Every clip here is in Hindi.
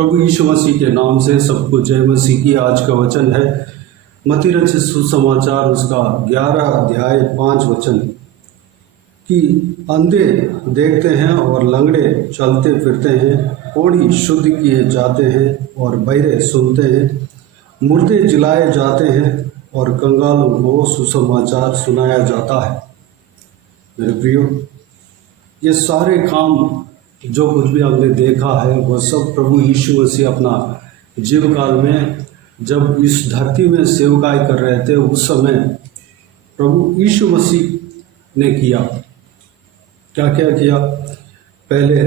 प्रभु यीशु मसीह के नाम से सबको जय मसीह की। आज का वचन है मत्ती रचित सुसमाचार उसका 11 अध्याय 5 वचन कि अंधे देखते हैं और लंगड़े चलते फिरते हैं, कोढ़ी शुद्ध किए जाते हैं और बहरे सुनते हैं, मुर्दे जिलाए जाते हैं और कंगालों को सुसमाचार सुनाया जाता है। मेरे प्रियो, ये सारे काम जो कुछ भी हमने देखा है वह सब प्रभु यीशु मसीह अपना जीव काल में जब इस धरती में सेवकाई कर रहे थे उस समय प्रभु यीशु मसीह ने किया। क्या क्या किया? पहले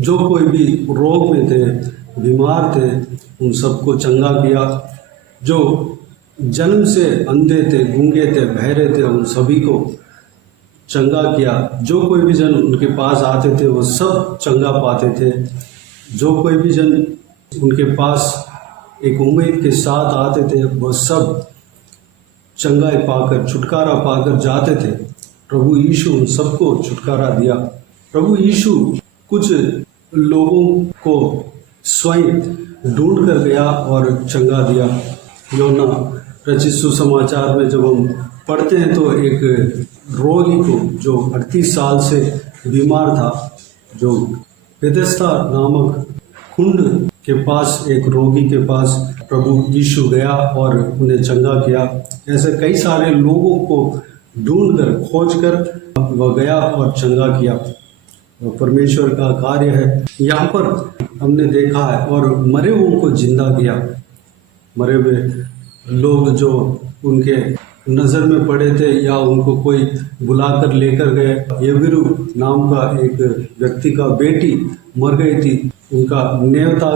जो कोई भी रोग में थे, बीमार थे, उन सबको चंगा किया। जो जन्म से अंधे थे, गूंगे थे, बहरे थे, उन सभी को चंगा किया। जो कोई भी जन उनके पास आते थे वो सब चंगा पाते थे। जो कोई भी जन उनके पास एक उम्मीद के साथ आते थे वो सब चंगाई पाकर, छुटकारा पाकर जाते थे। प्रभु यीशु उन सबको छुटकारा दिया। प्रभु यीशु कुछ लोगों को स्वयं ढूंढ कर गया और चंगा दिया। यूहन्ना रचित सुसमाचार में जब हम पढ़ते हैं तो एक रोगी को जो 38 साल से बीमार था, जो बेथेस्दा नामक कुंड के पास एक रोगी के पास प्रभु यीशु गया और उन्हें चंगा किया। ऐसे कई सारे लोगों को ढूंढकर, खोजकर वह गया और चंगा किया। परमेश्वर का कार्य है। यहाँ पर हमने देखा है और मरे हुओं को जिंदा किया। मरे हुए लोग जो उनके नज़र में पड़े थे या उनको कोई बुलाकर लेकर गए। यवीरु नाम का एक व्यक्ति का बेटी मर गई थी, उनका नेवता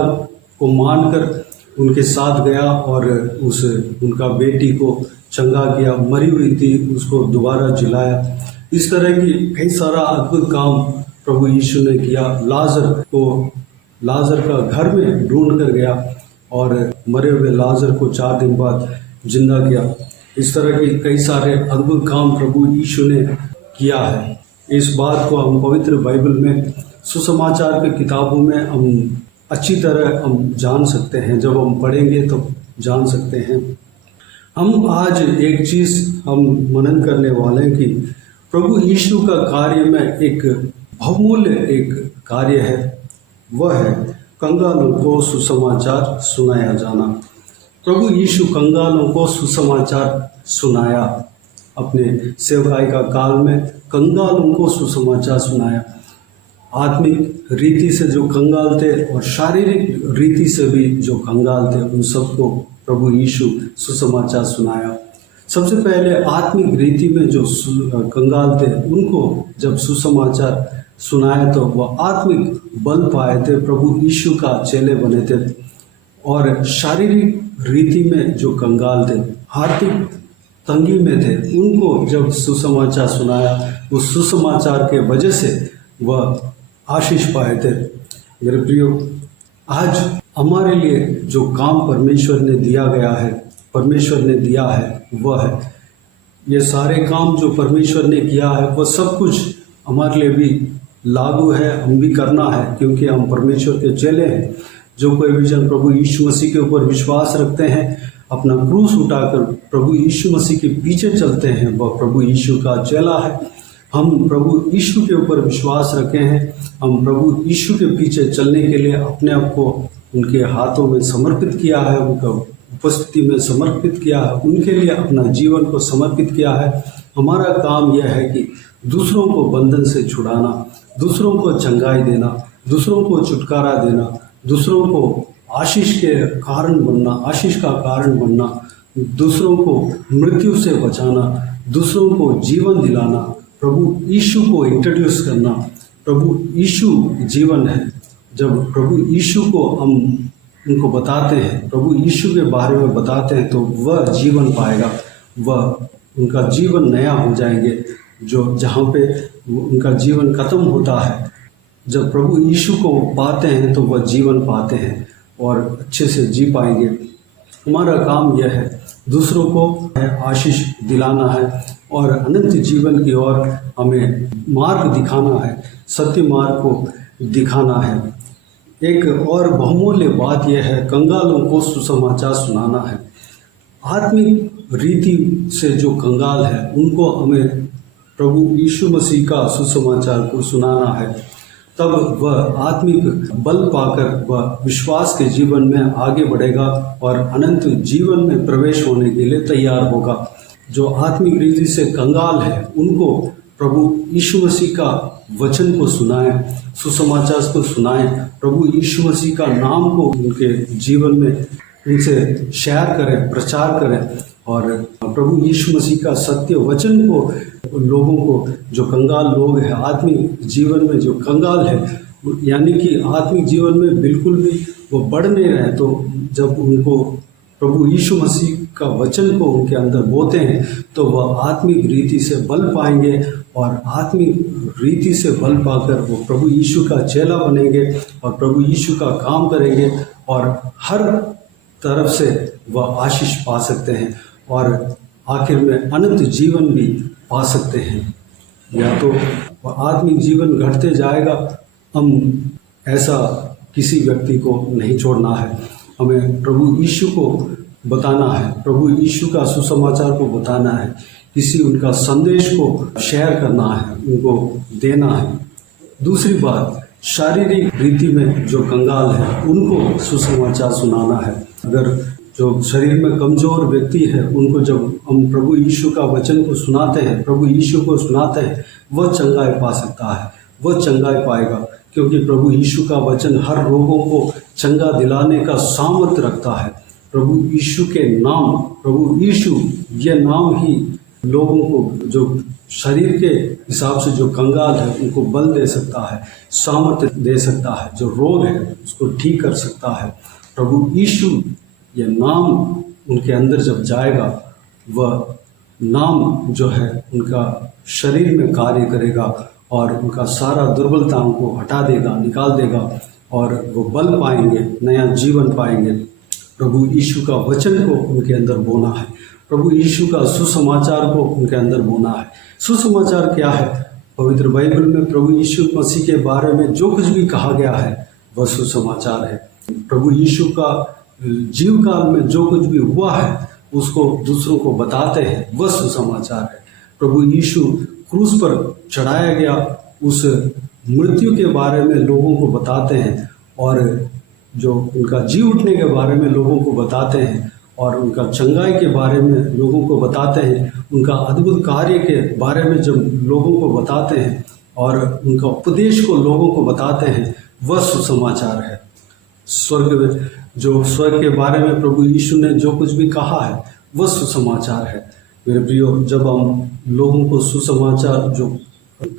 को मानकर उनके साथ गया और उनका बेटी को चंगा किया। मरी हुई थी, उसको दोबारा जिलाया। इस तरह की कई सारा अद्भुत काम प्रभु यीशु ने किया। लाजर का घर में ढूंढ कर गया और मरे हुए लाजर को 4 दिन बाद जिंदा किया। इस तरह के कई सारे अद्भुत काम प्रभु यीशु ने किया है। इस बात को हम पवित्र बाइबल में, सुसमाचार की किताबों में हम अच्छी तरह हम जान सकते हैं। जब हम पढ़ेंगे तो जान सकते हैं। हम आज एक चीज़ हम मनन करने वाले हैं कि प्रभु यीशु का कार्य में एक बहुमूल्य एक कार्य है, वह है कंगालों को सुसमाचार सुनाया जाना। प्रभु यीशु कंगालों को सुसमाचार सुनाया। अपने सेवकाई का काल में कंगालों को सुसमाचार सुनाया। आत्मिक रीति से जो कंगाल थे और शारीरिक रीति से भी जो कंगाल थे, उन सबको प्रभु यीशु सुसमाचार सुनाया। सबसे पहले आत्मिक रीति में जो कंगाल थे उनको जब सुसमाचार सुनाया तो वह आत्मिक बल पाए थे, प्रभु यीशु का चेले बने थे। और शारीरिक रीति में जो कंगाल थे, आर्थिक तंगी में थे, उनको जब सुसमाचार सुनाया, उस सुसमाचार के वजह से वह आशीष पाए थे। मेरे प्रियो, आज हमारे लिए जो काम परमेश्वर ने दिया गया है, परमेश्वर ने दिया है, वह है ये सारे काम जो परमेश्वर ने किया है वह सब कुछ हमारे लिए भी लागू है, हम भी करना है, क्योंकि हम परमेश्वर के चेले हैं। जो कोई भी जन प्रभु यीशु मसीह के ऊपर विश्वास रखते हैं, अपना क्रूस उठाकर प्रभु यीशु मसीह के पीछे चलते हैं, वह प्रभु यीशु का चेला है। हम प्रभु यीशु के ऊपर विश्वास रखे हैं। हम प्रभु यीशु के पीछे चलने के लिए अपने आप को उनके हाथों में समर्पित किया है, उनका उपस्थिति में समर्पित किया है, उनके लिए अपना जीवन को समर्पित किया है। हमारा काम यह है कि दूसरों को बंधन से छुड़ाना, दूसरों को चंगाई देना, दूसरों को छुटकारा देना, दूसरों को आशीष के कारण बनना, आशीष का कारण बनना, दूसरों को मृत्यु से बचाना, दूसरों को जीवन दिलाना, प्रभु यीशु को इंट्रोड्यूस करना। प्रभु यीशु जीवन है। जब प्रभु यीशु को हम उनको बताते हैं, प्रभु यीशु के बारे में बताते हैं, तो वह जीवन पाएगा, वह उनका जीवन नया हो जाएंगे। जो जहाँ पे उनका जीवन खत्म होता है, जब प्रभु यीशु को पाते हैं तो वह जीवन पाते हैं और अच्छे से जी पाएंगे। हमारा काम यह है, दूसरों को आशीष दिलाना है और अनंत जीवन की ओर हमें मार्ग दिखाना है, सत्य मार्ग को दिखाना है। एक और बहुमूल्य बात यह है, कंगालों को सुसमाचार सुनाना है। आत्मिक रीति से जो कंगाल है उनको हमें प्रभु यीशु मसीह का सुसमाचार को सुनाना है, तब वह आत्मिक बल पाकर वह विश्वास के जीवन में आगे बढ़ेगा और अनंत जीवन में प्रवेश होने के लिए तैयार होगा। जो आत्मिक रीति से कंगाल है उनको प्रभु यीशु मसीह का वचन को सुनाएं, सुसमाचार को सुनाएं, प्रभु यीशु मसीह का नाम को उनके जीवन में उनसे शेयर करें, प्रचार करें और प्रभु यीशु मसीह का सत्य वचन को लोगों को, जो कंगाल लोग हैं आत्मिक जीवन में, जो कंगाल है यानी कि आत्मिक जीवन में बिल्कुल भी वो बढ़ नहीं रहे, तो जब उनको प्रभु यीशु मसीह का वचन को उनके अंदर बोते हैं तो वह आत्मिक रीति से बल पाएंगे और आत्मिक रीति से बल पाकर वो प्रभु यीशु का चेला बनेंगे और प्रभु यीशु का काम करेंगे और हर तरफ से वह आशीष पा सकते हैं और आखिर में अनंत जीवन भी पा सकते हैं। या तो वह आत्मिक जीवन घटते जाएगा, हम ऐसा किसी व्यक्ति को नहीं छोड़ना है। हमें प्रभु यीशु को बताना है, प्रभु यीशु का सुसमाचार को बताना है, किसी उनका संदेश को शेयर करना है, उनको देना है। दूसरी बात, शारीरिक रीति में जो कंगाल है उनको सुसमाचार सुनाना है। अगर जो शरीर में कमजोर व्यक्ति है उनको जब हम प्रभु यीशु का वचन को सुनाते हैं, प्रभु यीशु को सुनाते हैं, वह चंगाई पा सकता है, वह चंगाई पाएगा, क्योंकि प्रभु यीशु का वचन हर रोगों को चंगा दिलाने का सामर्थ्य रखता है। प्रभु यीशु के नाम, प्रभु यीशु ये नाम ही लोगों को, जो शरीर के हिसाब से जो कंगाल है उनको बल दे सकता है, सामर्थ्य दे सकता है, जो रोग है उसको ठीक कर सकता है। प्रभु यीशु ये नाम उनके अंदर जब जाएगा, वह नाम जो है उनका शरीर में कार्य करेगा और उनका सारा दुर्बलताओं को हटा देगा, निकाल देगा और वो बल पाएंगे, नया जीवन पाएंगे। प्रभु यीशु का वचन को उनके अंदर बोना है, प्रभु यीशु का सुसमाचार को उनके अंदर बोना है। सुसमाचार क्या है? पवित्र बाइबल में प्रभु यीशु मसीह के बारे में जो कुछ भी कहा गया है वह सुसमाचार है। प्रभु यीशु का जीव काल में जो कुछ भी हुआ है उसको दूसरों को बताते हैं, वह सुसमाचार है। प्रभु यीशु क्रूस पर चढ़ाया गया उस मृत्यु के बारे में लोगों को बताते हैं और जो उनका जी उठने के बारे में लोगों को बताते हैं और उनका चंगाई के बारे में लोगों को बताते हैं, उनका अद्भुत कार्य के बारे में जब लोगों को बताते हैं और उनका उपदेश को लोगों को बताते हैं, वह सुसमाचार है। स्वर्ग के बारे में प्रभु यीशु ने जो कुछ भी कहा है वह सुसमाचार है। मेरे प्रियो, जब हम लोगों को सुसमाचार, जो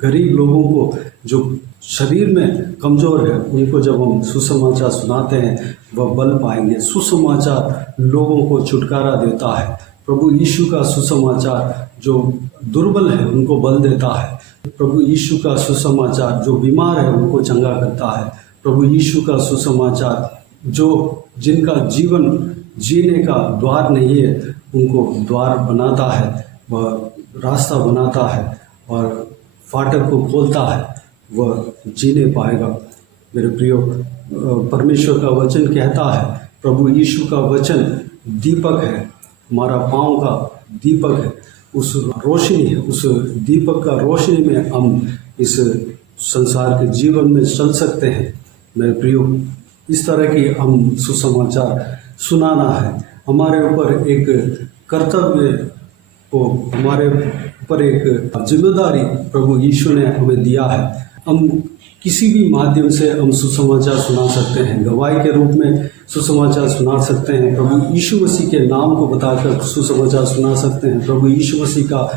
गरीब लोगों को, जो शरीर में कमज़ोर है, उनको जब हम सुसमाचार सुनाते हैं वह बल पाएंगे। सुसमाचार लोगों को छुटकारा देता है। प्रभु यीशु का सुसमाचार जो दुर्बल है उनको बल देता है। प्रभु यीशु का सुसमाचार जो बीमार है उनको चंगा करता है। प्रभु यीशु का सुसमाचार जो जिनका जीवन जीने का द्वार नहीं है उनको द्वार बनाता है, वह रास्ता बनाता है और फाटक को खोलता है, वह जीने पाएगा। मेरे प्रियो, परमेश्वर का वचन कहता है, प्रभु यीशु का वचन दीपक है, हमारा पाँव का दीपक है, उस रोशनी है, उस दीपक का रोशनी में हम इस संसार के जीवन में चल सकते हैं। मेरे प्रियो, इस तरह की हम सुसमाचार सुनाना है। हमारे ऊपर एक कर्तव्य को, हमारे ऊपर एक जिम्मेदारी प्रभु यीशु ने हमें दिया है। हम किसी भी माध्यम से हम सुसमाचार सुना सकते हैं, गवाही के रूप में सुसमाचार सुना सकते हैं, प्रभु यीशु मसीह के नाम को बताकर सुसमाचार सुना सकते हैं, प्रभु यीशु मसीह का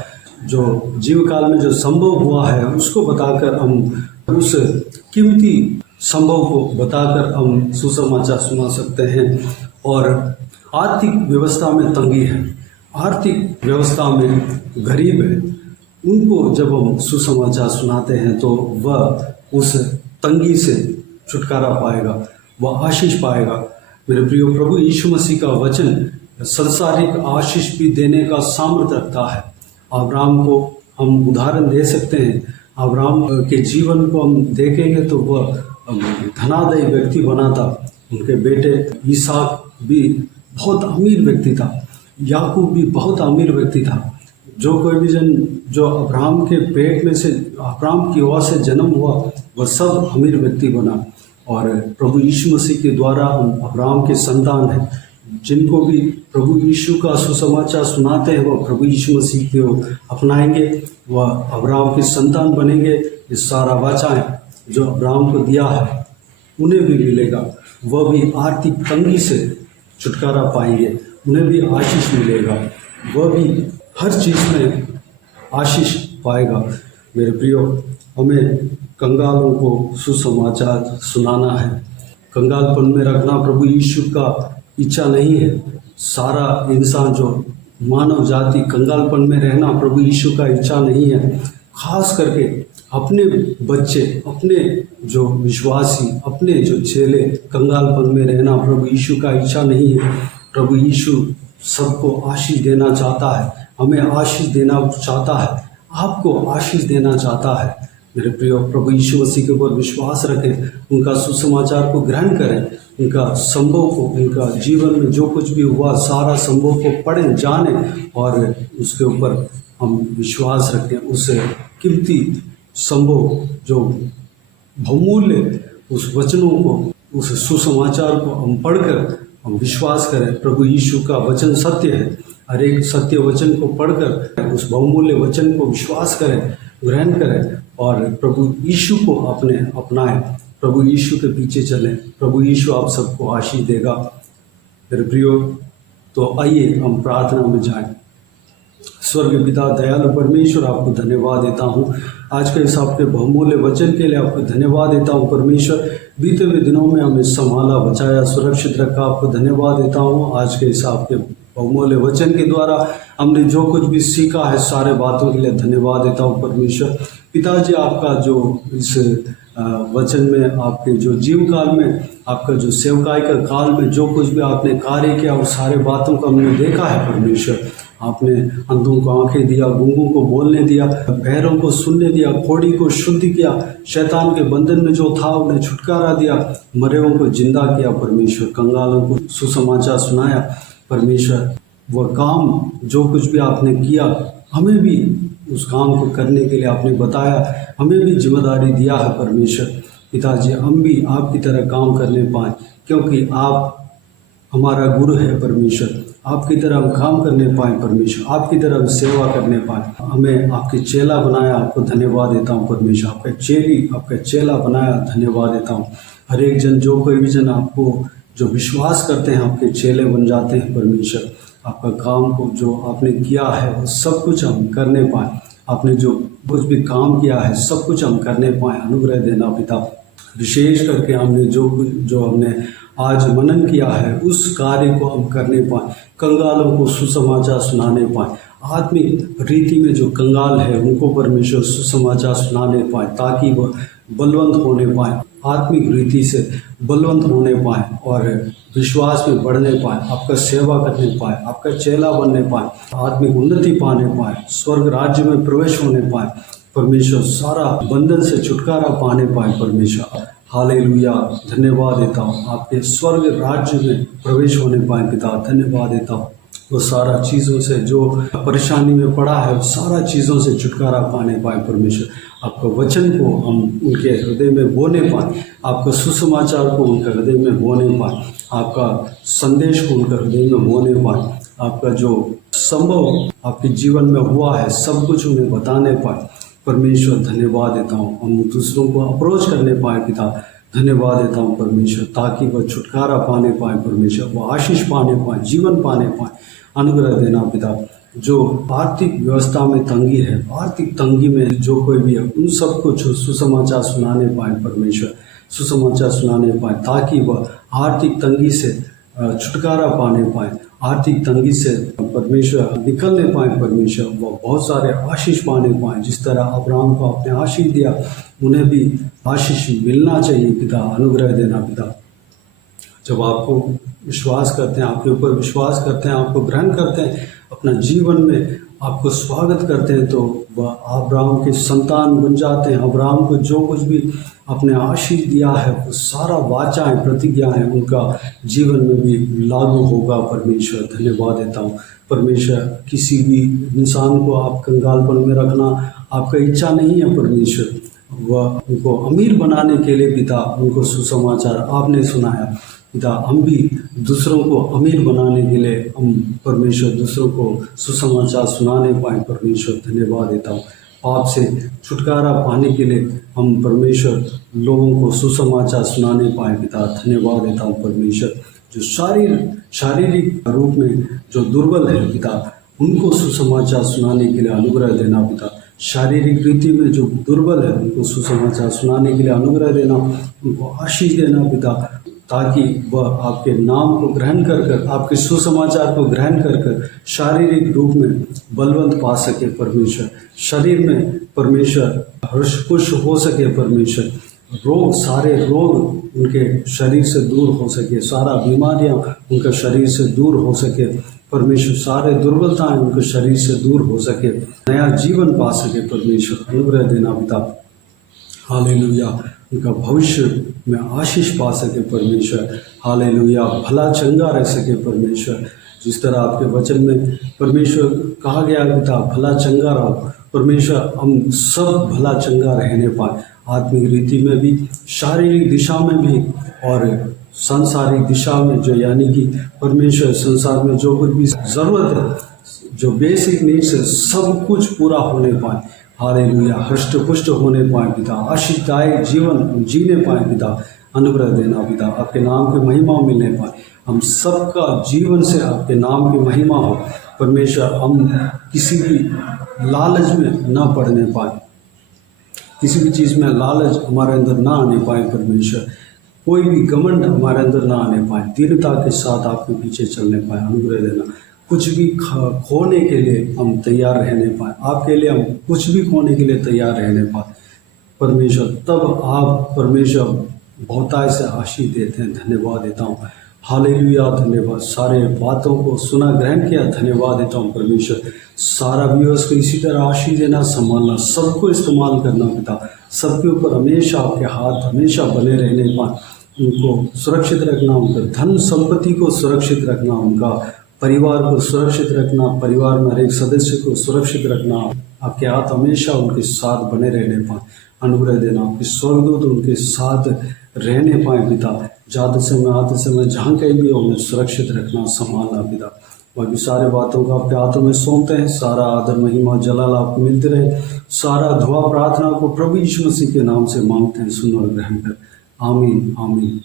जो जीव काल में जो संभव हुआ है उसको बताकर हम उस कीमती संभव को बताकर हम सुसमाचार सुना सकते हैं। और आर्थिक व्यवस्था में तंगी है, आर्थिक व्यवस्था में गरीब है, उनको जब हम सुसमाचार सुनाते हैं तो वह उस तंगी से छुटकारा पाएगा, वह आशीष पाएगा। मेरे प्रियो, प्रभु यीशु मसीह का वचन सांसारिक आशीष भी देने का सामर्थ्य रखता है। अब्राहम को हम उदाहरण दे सकते हैं। अब्राहम के जीवन को हम देखेंगे तो वह धनादयी व्यक्ति बना था। उनके बेटे ईसाक भी बहुत अमीर व्यक्ति था, याकूब भी बहुत अमीर व्यक्ति था। जो कोई भी जन जो अब्राहम के पेट में से, अब्राहम की ओर से जन्म हुआ, वह सब अमीर व्यक्ति बना। और प्रभु यीशु मसीह के द्वारा हम अब्राहम के संतान हैं। जिनको भी प्रभु यीशु का सुसमाचार सुनाते हैं वह प्रभु यीशु मसीह को अपनाएंगे, वह अब्राहम के संतान बनेंगे। ये सारा वाचा है जो अब्राहम को दिया है उन्हें भी मिलेगा। वह भी आर्थिक तंगी से छुटकारा पाएंगे, उन्हें भी आशीष मिलेगा, वह भी हर चीज़ में आशीष पाएगा। मेरे प्रियो, हमें कंगालों को सुसमाचार सुनाना है। कंगालपन में रखना प्रभु यीशु का इच्छा नहीं है। सारा इंसान जो मानव जाति कंगालपन में रहना प्रभु यीशु का इच्छा नहीं है। खास करके अपने बच्चे, अपने जो विश्वासी, अपने जो चेले कंगालपन में रहना प्रभु यीशु का इच्छा नहीं है। प्रभु यीशु सबको आशीष देना चाहता है, हमें आशीष देना चाहता है, आपको आशीष देना चाहता है। मेरे प्रियो, प्रभु यीशु मसीह के ऊपर विश्वास रखें, उनका सुसमाचार को ग्रहण करें, उनका संभव को, उनका जीवन में जो कुछ भी हुआ सारा संभव को पढ़ें, जानें और उसके ऊपर हम विश्वास रखें। उस कीमती संभव जो बहुमूल्य उस वचनों को, उस सुसमाचार को हम पढ़कर हम विश्वास करें। प्रभु यीशु का वचन सत्य है। हर एक सत्य वचन को पढ़कर उस बहुमूल्य वचन को विश्वास करें, ग्रहण करें और प्रभु यीशु को अपनाएं, प्रभु यीशु के पीछे चलें। प्रभु यीशु आप सबको आशीष देगा। मेरे प्रियो, तो आइए हम प्रार्थना में जाएं। स्वर्गीय पिता, दयालु परमेश्वर, आपको धन्यवाद देता हूँ आज के इस आपके बहुमूल्य वचन के लिए। आपको धन्यवाद देता हूँ परमेश्वर, बीते हुए दिनों में हमें संभाला, बचाया, सुरक्षित रखा। आपको धन्यवाद देता हूँ आज के इस आपके बहुमूल्य वचन के द्वारा हमने जो कुछ भी सीखा है सारे बातों के लिए धन्यवाद देता हूँ परमेश्वर। पिताजी, आपका जो इस वचन में, आपके जो जीव काल में, आपका जो सेवकाई का काल में जो कुछ भी आपने कार्य किया उस सारे बातों को हमने देखा है परमेश्वर। आपने अंधों को आंखें दिया, गूंगों को बोलने दिया, बहरों को सुनने दिया, कोढ़ी को शुद्ध किया, शैतान के बंधन में जो था उन्हें छुटकारा दिया, मरेओं को जिंदा किया परमेश्वर, कंगालों को सुसमाचार सुनाया परमेश्वर। वह काम जो कुछ भी आपने किया हमें भी उस काम को करने के लिए आपने बताया, हमें भी जिम्मेदारी दिया है परमेश्वर। पिताजी, हम भी आपकी तरह काम करने पाएँ, क्योंकि आप हमारा गुरु है परमेश्वर। आपकी तरह हम काम करने पाएँ परमेश्वर, आपकी तरह हम सेवा करने पाएँ। हमें आपके चेला बनाया, आपको धन्यवाद देता हूँ परमेश्वर। आपका चेला बनाया, धन्यवाद देता हूँ। हर एक जन, जो कोई भी जन आपको जो विश्वास करते हैं आपके चेले बन जाते हैं परमेश्वर। आपका काम को जो आपने किया है वो सब कुछ हम करने पाएँ। आपने जो कुछ भी काम किया है सब कुछ हम करने पाएँ, अनुग्रह देना पिता। विशेष करके हमने जो हमने आज मनन किया है उस कार्य को हम करने पाएँ, कंगालों को सुसमाचार सुनाने पाएँ। आत्मिक रीति में जो कंगाल है उनको परमेश्वर सुसमाचार सुनाने पाएँ, ताकि वह बलवंत होने पाएँ, आत्मिक रीति से बलवंत होने पाएँ और विश्वास में बढ़ने पाएँ, आपका सेवा करने पाएँ, आपका चेला बनने पाएँ, आत्मिक उन्नति पाने पाएँ, स्वर्ग राज्य में प्रवेश होने पाएँ परमेश्वर, सारा बंधन से छुटकारा पाने पाएँ परमेश्वर। हालेलुया, धन्यवाद देता हूँ। आपके स्वर्ग राज्य में प्रवेश होने पाए पिता, धन्यवाद देता हूँ। वो सारा चीज़ों से जो परेशानी में पड़ा है वो सारा चीज़ों से छुटकारा पाने पाए परमेश्वर। आपका वचन को हम उनके हृदय में बोने पाए, आपका सुसमाचार को उनके हृदय में बोने पाए, आपका संदेश को उनके हृदय में बोने पाए, आपका जो संभव आपके जीवन में हुआ है सब कुछ उन्हें बताने पाए परमेश्वर। धन्यवाद देता हूँ। हम दूसरों को अप्रोच करने पाए पिता, धन्यवाद देता हूँ परमेश्वर, ताकि वह छुटकारा पाने पाए परमेश्वर, वह आशीष पाने पाए, जीवन पाने पाए, अनुग्रह देना पिता। जो आर्थिक व्यवस्था में तंगी है, आर्थिक तंगी में जो कोई भी है उन सबको सुसमाचार सुनाने पाए परमेश्वर, सुसमाचार सुनाने पाए, ताकि वह आर्थिक तंगी से छुटकारा पाने पाए, आर्थिक तंगी से परमेश्वर निकलने पाए परमेश्वर, वह बहुत सारे आशीष पाने पाए। जिस तरह अब्राहम को आपने आशीष दिया उन्हें भी आशीष मिलना चाहिए पिता, अनुग्रह देना पिता। जब आपको विश्वास करते हैं, आपके ऊपर विश्वास करते हैं, आपको ग्रहण करते हैं, अपना जीवन में आपको स्वागत करते हैं तो वह अब्राहम के संतान बन जाते हैं। अब्राहम को जो कुछ भी अपने आशीष दिया है वो सारा वाचाएं प्रतिज्ञाएं उनका जीवन में भी लागू होगा। परमेश्वर धन्यवाद देता हूँ। परमेश्वर किसी भी इंसान को आप कंगालपन में रखना आपका इच्छा नहीं है। परमेश्वर वह उनको अमीर बनाने के लिए पिता उनको सुसमाचार आपने सुनाया। पिता हम भी दूसरों को अमीर बनाने के लिए हम परमेश्वर दूसरों को सुसमाचार सुनाने पाए। परमेश्वर धन्यवाद देता हूँ। पाप से छुटकारा पाने के लिए हम परमेश्वर लोगों को सुसमाचार सुनाने पाए। पिता धन्यवाद देता हूँ। परमेश्वर जो शारीरिक रूप में जो दुर्बल है पिता उनको सुसमाचार सुनाने के लिए अनुग्रह देना। पिता शारीरिक रीति में जो दुर्बल है उनको सुसमाचार सुनाने के लिए अनुग्रह देना, उनको आशीष देना पिता, ताकि वह आपके नाम को ग्रहण कर कर आपके सुसमाचार को ग्रहण कर कर शारीरिक रूप में बलवंत पा सके। परमेश्वर शरीर में परमेश्वर हर्ष पुष्ट हो सके। परमेश्वर रोग सारे रोग उनके शरीर से दूर हो सके, सारा बीमारियां उनके शरीर से दूर हो सके। परमेश्वर सारे दुर्बलताएं उनके शरीर से दूर हो सके, नया जीवन पा सके। परमेश्वर अनुग्रह देना पिता। हालेलुया। उनका भविष्य में आशीष पा सके। परमेश्वर हालेलुया। भला चंगा रह सके। परमेश्वर जिस तरह आपके वचन में परमेश्वर कहा गया पिता भला चंगा रहो। परमेश्वर हम सब भला चंगा रहने पाए, आत्मिक रीति में भी, शारीरिक दिशा में भी और सांसारिक दिशा में, जो यानी कि परमेश्वर संसार में जो कुछ भी ज़रूरत है, जो बेसिक नीड्स है, सब कुछ पूरा होने पाए। हालेलुया। हृष्ट पुष्ट होने पाए पिता, आशीषदायक जीवन जीने पाए पिता। अनुग्रह देना पिता, आपके नाम की महिमा मिलने पाए। हम सबका जीवन से आपके नाम की महिमा हो। परमेश्वर हम किसी भी लालच में न पड़ने पाए, किसी भी चीज़ में लालच हमारे अंदर ना आने पाए। परमेश्वर कोई भी घमंड हमारे अंदर ना आने पाए, दीनता के साथ आपके पीछे चलने पाए। अनुग्रह देना। कुछ भी खोने के लिए हम तैयार रहने पाए, आपके लिए हम कुछ भी खोने के लिए तैयार रहने पाए। परमेश्वर तब आप परमेश्वर बहुताय से आशीष देते हैं। धन्यवाद देता हूँ। हालेलुया। धन्यवाद। सारे बातों को सुना ग्रहण किया। धन्यवाद देता हूँ परमेश्वर। सारा व्यूअर्स को इसी तरह आशीष देना, संभालना, सबको इस्तेमाल करना पिता। सबके ऊपर हमेशा आपके हाथ हमेशा बने रहने पाए, उनको सुरक्षित रखना, उनका धन संपत्ति को सुरक्षित रखना, उनका परिवार को सुरक्षित रखना, परिवार में हर एक सदस्य को सुरक्षित रखना। आपके हाथ हमेशा उनके साथ बने रहने पाए। अनुग्रह देना। आपके स्वर्गदूत उनके साथ रहने पाए पिता। जाते समय आते समय जहाँ कहीं भी उन्हें सुरक्षित रखना, संभालना पिता। बाकी सारे बातों को आपके हाथों में सौंपते हैं। सारा आदर महिमा जलाल आपको मिलते रहे। सारा दुआ प्रार्थना को प्रभु यीशु मसीह के नाम से मांगते हैं, सुन और ग्रहण कर। आमीन आमीन।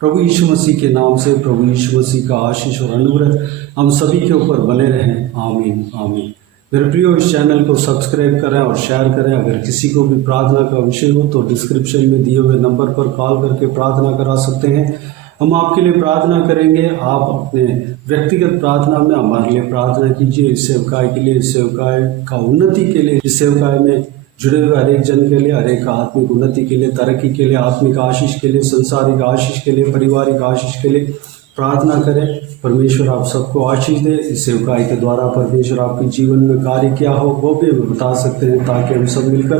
प्रभु यीशु मसीह के नाम से प्रभु यीशु मसीह का आशीष और अनुग्रह हम सभी के ऊपर बने रहें। आमीन आमीन। मेरे प्रियो, इस चैनल को सब्सक्राइब करें और शेयर करें। अगर किसी को भी प्रार्थना का विषय हो तो डिस्क्रिप्शन में दिए हुए नंबर पर कॉल करके प्रार्थना करा सकते हैं। हम आपके लिए प्रार्थना करेंगे। आप अपने व्यक्तिगत प्रार्थना में हमारे लिए प्रार्थना कीजिए। इस सेवकाई के लिए, इस सेवकाई का उन्नति के लिए, इस सेवकाई में जुड़े हुए हर एक जन के लिए, हर एक आत्मिक उन्नति के लिए, तरक्की के लिए, आत्मिक आशीष के लिए, संसारिक आशीष के लिए, पारिवारिक आशीष के लिए प्रार्थना करें। परमेश्वर आप सबको आशीष दे। इस सेवकाई के द्वारा परमेश्वर आपके जीवन में कार्य क्या हो वो भी हमें बता सकते हैं, ताकि हम सब मिलकर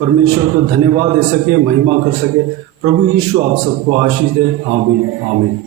परमेश्वर को धन्यवाद दे सके, महिमा कर सके। प्रभु यीशु आप सबको आशीष दे। आमीन आमीन।